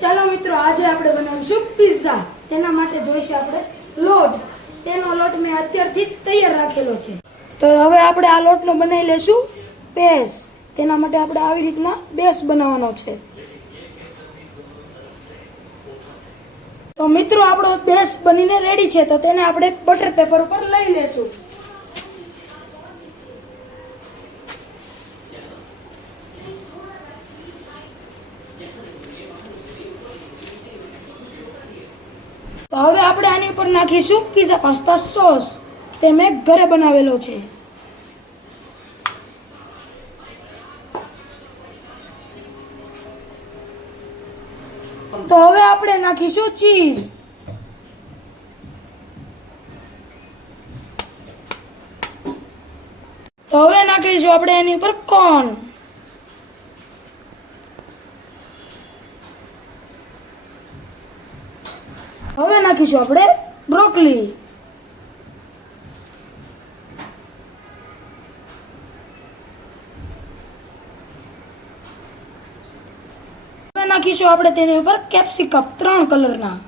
ચાલો મિત્રો, આજે આપણે બનાવીશું પિઝા. તેના માટે જોઈશે આપણે લોટ. તેનો લોટ મેં અત્યારથી જ તૈયાર રાખેલો છે. તો હવે આપણે આ લોટનો બનાવી લેશું બેસ. તેના માટે આપણે આવી રીતના બેસ બનાવવાનો છે. તો મિત્રો, આપણો બેસ બનીને રેડી છે. તો તેને આપણે બટર પેપર ઉપર લઈ લેશું. તો હવે આપણે આની ઉપર નાખીશું પિઝા પાસ્તા સોસ. તે મેં ઘરે બનાવેલો છે. તો હવે આપણે નાખીશું ચીઝ. તો હવે નાખીશું આપણે એની ઉપર કોર્ન. હવે નાખીશું આપણે બ્રોકોલી. હવે નાખીશું આપણે તેની ઉપર કેપ્સિકમ 3 કલરના.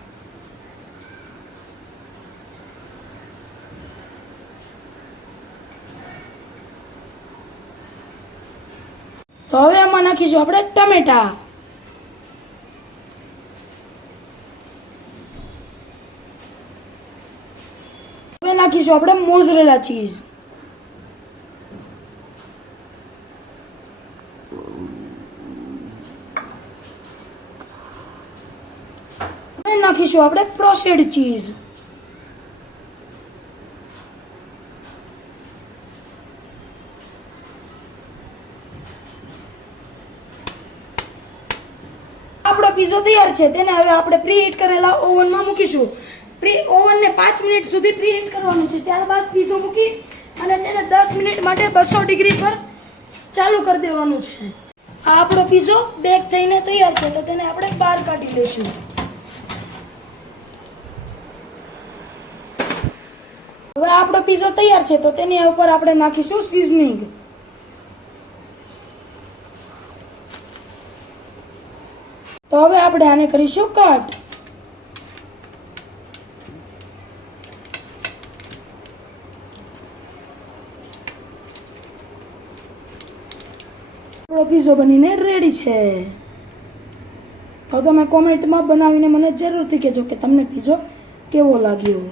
તો હવે એમાં નાખીશું આપણે ટમેટા. હવે નાખીશું આપણે મોઝરેલા ચીઝ. હવે નાખીશું આપણે પ્રોસેસ્ડ ચીઝ. આપણો પીઝો તૈયાર છે. તેને હવે આપણે પ્રીહીટ કરેલા ઓવનમાં મૂકીશું. ઓવનને 5 મિનિટ સુધી પ્રીહીટ કરવાનું છે. ત્યારબાદ પીઝો મૂકી અને તેને 10 મિનિટ માટે 200 ડિગ્રી પર ચાલુ કરી દેવાનું છે. આ આપણો પીઝો બેક થઈને તૈયાર છે. તો તેને આપણે બહાર કાઢી લઈશું. હવે આપણો પીઝો તૈયાર છે. તો તેની ઉપર આપણે નાખીશું સીઝનિંગ. તો હવે આપણે આને કરીશું કટ. આપણો પીઝો બનીને રેડી છે. તો તમે કોમેન્ટમાં બનાવીને મને જરૂરથી કહેજો કે તમને પીઝો કેવો લાગ્યો.